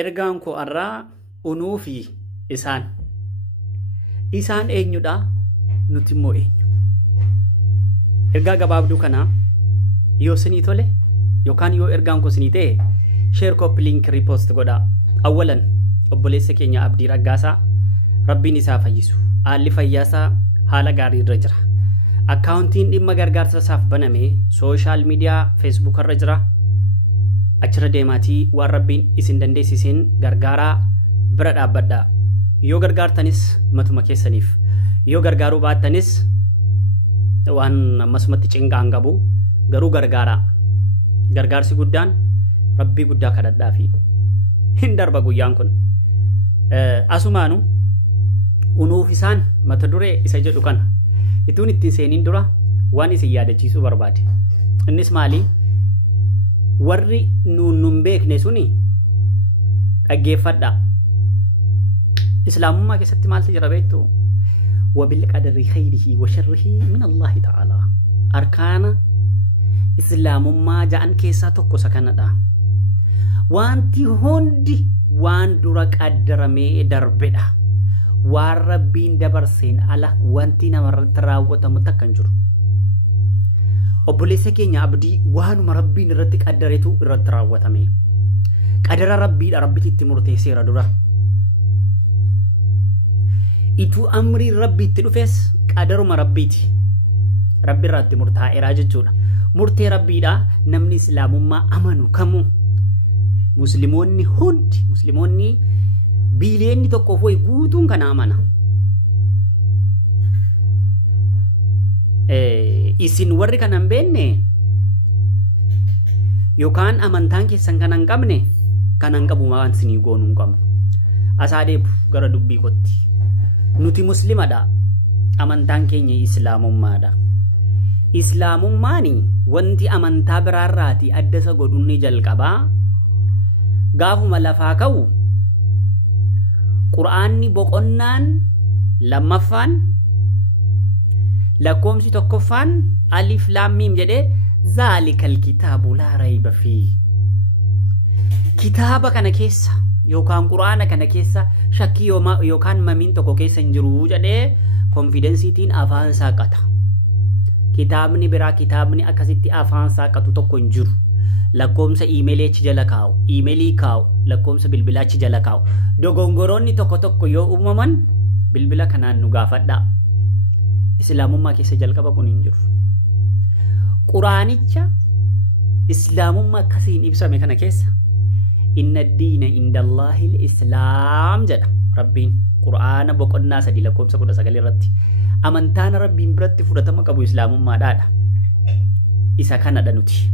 ergaan koo irraa unuu fi isaan eenyudha nuti immoo eenyu. Ergaa gabaabduu kana yoo sinii tole yookaan yoo ergaan koo sinii ta'e share copy link repost godhaa. Awwalan obboleessa keenya Abdii Raggaasaa rabbiin isaa fayyisu haalli fayyaasaa haala gaarii irra jira. Akkaawuntiin dhimma gargaarsa isaaf baname sooshaal miidiyaa feesbuuk irra jira. Achirra deemaatii waan rabbiin isin dandeessiseen gargaaraa bira dhaabbadhaa. Yoo gargaartanis matuma keessaniif, yoo gargaaruu baattanis waan ammasumatti cinqaan qabu garuu gargaaraa. Gargaarsi guddaan rabbii guddaa kadhadhaa fi hin darba guyyaan kun. Asumaanu unuuf isaan mata duree isa jedhu kana ituun ittiin seeniin dura waan isin yaadachiisuu barbaade. Innis maali? Warri nun beekne suni dhaggeeffadhaa. Islaamummaa keessatti maaltu jira beektu? Wabil qadari khayrihi wa sharrihi min Allahi ta'ala. Arkaana islaamummaa ja'an keessaa tokko isa kanadha. Wanti hundi waan dura qaddaramee darbedha. Waan rabbiin dabarseen ala wanti namarratti raawwatamu takka hin jiru. Obboleessa keenya Abdii waanuma rabbiin irratti qaddaretu irratti raawwatame. Qadara rabbiidha, rabbitti itti murteesseera dura. Ituu amrii rabbiitti dhufes qadaruma rabbiiti. Rabbi irratti murtaa'eera jechuudha. Murtee rabbiidha. Namni islaamummaa amanu kamuu musliimoonni hundi, musliimoonni biiliyoonni tokkoof wayi guutuun kana amana. Isin warri kana hin beekne yookaan amantaan keessan kana hin qabne kana hin qabu waan isinii goonuu hin qabnu. Asaa deebu gara dubbii kotti. Nuti muslimadha. Amantaan keenya islaamummaadha. Islaamummaani wanti amantaa biraarraati adda isa godhu ni jalqabaa. Gaafuma lafaa ka'u Qur'aanni boqonnaan lammaffaan lakkoomsi tokkoffaan alif laam miim jedhee zaalikal kitaabu laa rayba fii. Kitaaba kana keessa yookaan Qur'aana kana keessa shakkii yookaan mamiin tokko keessa hin jiru jedhee konfidensiitiin afaan saaqata. Kitaabni biraa kitaabni akkasitti afaan saaqatu tokko hin jiru. Lakkoomsa iimeelii achi jala kaa'u, iimeelii kaa'u, lakkoomsa bilbilaa achi jala kaa'u. Dogongoroonni tokko tokko yoo uumaman bilbila kanaan nu gaafadhaa. Islaamummaa keessa jalqaba kun hin jiru. Quraanicha islaamummaa akkasiin ibsame kana keessa inna diina indallahi islaam jedha rabbiin. Quraana boqonnaa 3 lakkoomsa 19 irratti amantaan rabbiin biratti fudhatama qabu islaamummaadhaadha. Isa kanadha nuti.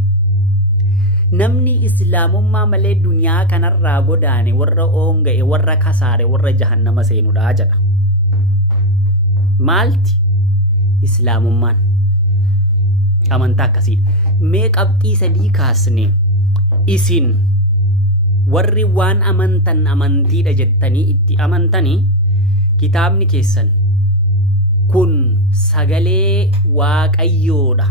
Namni islaamummaa malee duniyaa kanarraa godaane warra oonga'e, warra kasaare, warra jahannama seenudha jedha. Maalti? Islaamummaan. Amantaa akkasiidha. Mee qabxii 3 kaasne isin warri waan amantan amantiidha jettanii itti amantanii kitaabni keessan kun sagalee Waaqayyoodha.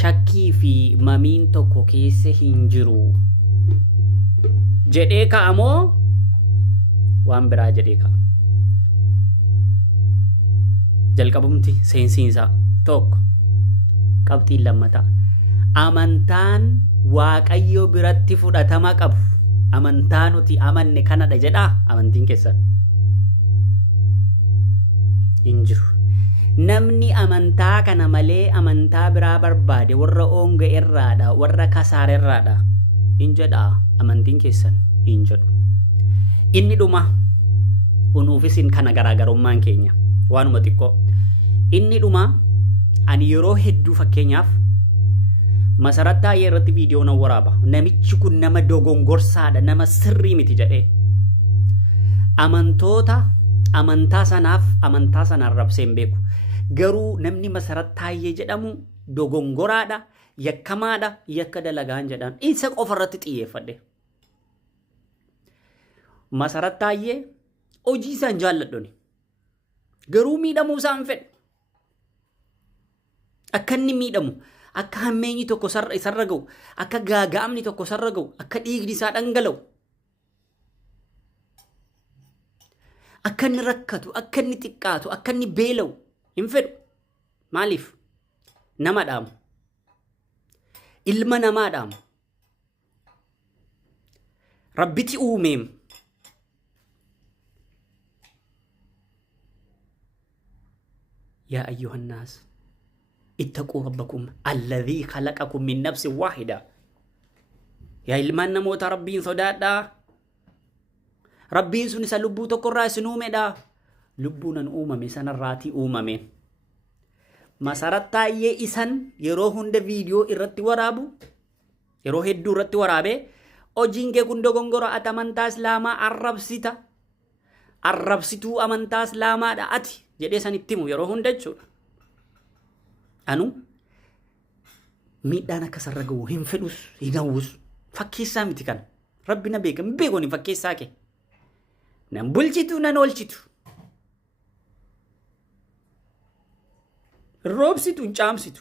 Shakkii fi mamiin tokko keessa hin jiru jedhee ka'amoo waan biraa jedhee ka'a. Jalqabumti seensiinsaa tokko. Qabxiin lammataa amantaan Waaqayyo biratti fudhatama qabu amantaa nuti amanne kanadha jedhaa amantiin keessan hin jiru. Namni amantaa kana malee amantaa biraa barbaade warra oonga irraadha, warra kasaare irraadha hin jedhaa amantiin keessan hin jedhu. Inni dhuma unuufisin kana garaagarummaan keenya waanuma xiqqoo. Inni dhuma ani yeroo hedduu fakkeenyaaf Masarattaa irratti viidiyoo na waraaba. Namichi kun nama dogongorsaadha, nama sirrii miti jedhee. Amantoota amantaa sanaaf amantaa sanaan rabsee hin beeku. Garuu namni Masarattaa jedhamu dogongoraadha, yakkamaadha, yakka dalagaan jedhan. Isa qofa irratti xiyyeeffadhe. Masarattaa hojii isaan jaalladhoni. Garuu miidhamuu isaan fedhe. Akka inni miidhamu, akka hammeenyi tokko isarra ga'u, akka gaaga'amni tokko isarra ga'u, akka dhiigni isaa dhangala'u akka inni rakkatu, akka inni xiqqaatu, akka inni beela'u hin fedhu. Maaliif? Nama dhaamu. Ilma namaa dhaamu. Rabbiti uumeem. يا أيها الناس اتقوا ربكم الذي خلقكم من نفس واحدة يا إلمان نموت ربين صدادا ربين سنسا لبو تقرى سنومي دا لبونا أممي سنراتي أممي مسارت تايي إسان يروهن دا فيديو إرتي ورابو يروه الدو رتي ورابي أجينك كندو غنغورا أتمنتاس لاما عرب سيتا عرب سيتو أمنتاس لاما دا أتي jedhee sanitti himu yeroo hunda jechuudha. Anu miidhaan akkasarra gahu hin fedhus hin hawwus fakkeessaa miti kana. Rabbi na beeka hin beekoon hin fakkeessaa kee. Nan bulchitu nan oolchitu. Roobsitu hin caamsitu.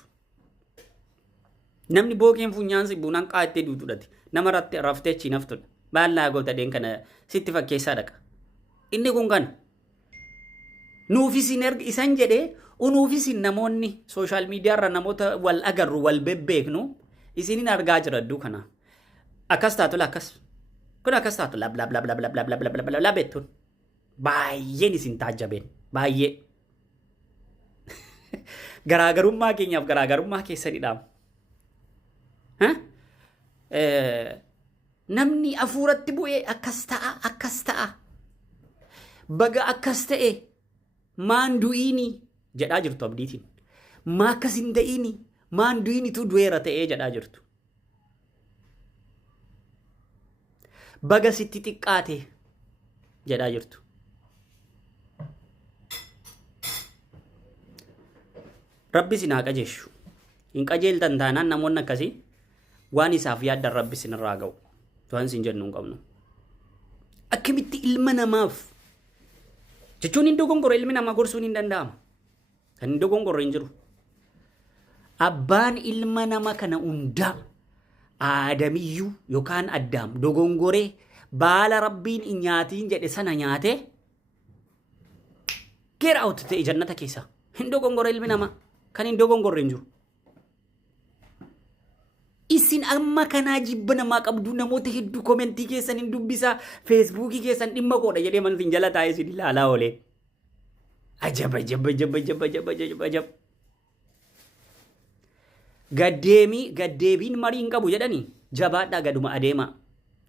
Namni bookeen funyaansi bunaan qaattee duutudhati. Nama raftee achi naftudha. Baallaa goota deen kana sitti fakkeessaa dhaqa. Inni kun kana. Nuufisin erga isan jedhee unuufisin namoonni social media irra namoota wal agarru wal bebbeeknu isinin argaa jiraddu kana akkas taatu akkas kun akkas taatu lab lab lab lab lab lab lab lab lab labettun baay'een isin taajjabeen baay'ee garaagarummaa keenyaaf garaagarummaa keessanidhaam namni afuuratti bu'ee akkas ta'a baga akkas ta'e maandu'iini jedhaa jirtu abdiitiin. Maa akkas hin ta'ini maandu'iinitu du'eera ta'ee jedhaa jirtu. Baga sitti xiqqaate jedhaa jirtu. Rabbi sin haa qajeeshu. Hin qajeeltan taanaan namoonni akkasii waan isaaf yaaddan Rabbi sin irraa ga'u. Waan sin jennu hin qabnu. Akkamitti ilma namaaf jechuun hin dogongoro ilmi namaa gorsuun hin danda'ama. Kan hin dogongoro hin jiru. Abbaan ilma nama kana hundaa Aadamiyyuu yookaan Addaam dogongoree baala Rabbiin hin nyaatiin jedhe sana nyaate get out ta'e jannata keessa. Hin dogongoro ilmi namaa kan hin dogongorre hin jiru. Isin amma kanaa jibba namaa qabdu namoota hedduu komentii keessan hin dubbisaa feesbuukii keessan dhimma koodha jedhee mana isin jala taa'ee isin ilaalaa oolee. Ajab. Gaddeebiin marii hin qabu jedhanii jabaadhaa gaduma adeema.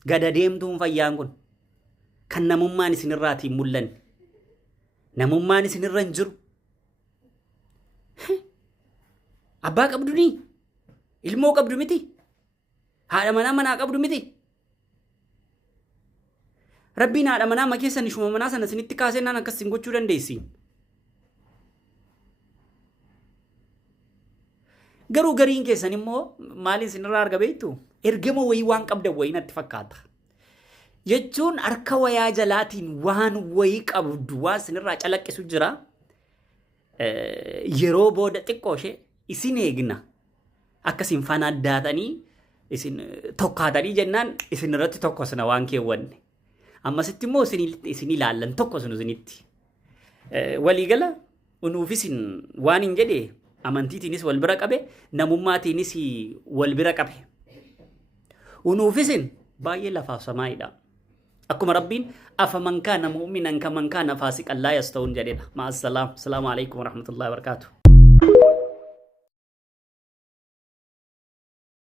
Gad adeemtuun fayyaan kun kan namummaan isinirraatiin mul'anne. Namummaan isinirra hin jiru. Abbaa qabdu nii? Ilmoo qabdu miti? Haadha manaa qabdu miti? Rabbiin haadha manaa keessan ishuma manaa sana isinitti kaasee naan akkas isin gochuu dandeessi. Garuu gariin keessan immoo maaliin isinirraa arga beektu? Ergama wayii waan qabdan wayii natti fakkaata. Jechuun harka wayaa jalaatiin waan wayii qabdu waan isinirraa calaqqisu jira. Yeroo booda xiqqoo ishee isin eegna. Akkasiin faana addaatanii isin tokkaatanii jennaan isin irratti tokkosna waan keewwanne. Ammasitti immoo isin ilaallan tokkosnu isinitti. Waliigala unuufisin waan hin jedhee amantiitiinis wal bira qabe namummaatiinis wal bira qabe. Unuufisin baay'ee lafaaf samaayidha. Akkuma Rabbiin afaman kaana mu'minan kaman kaana faasiqan laa yastawuun jedhedha. Ma'assalaam. Assalaamu alaikum warahmatullahi wabarakatuh.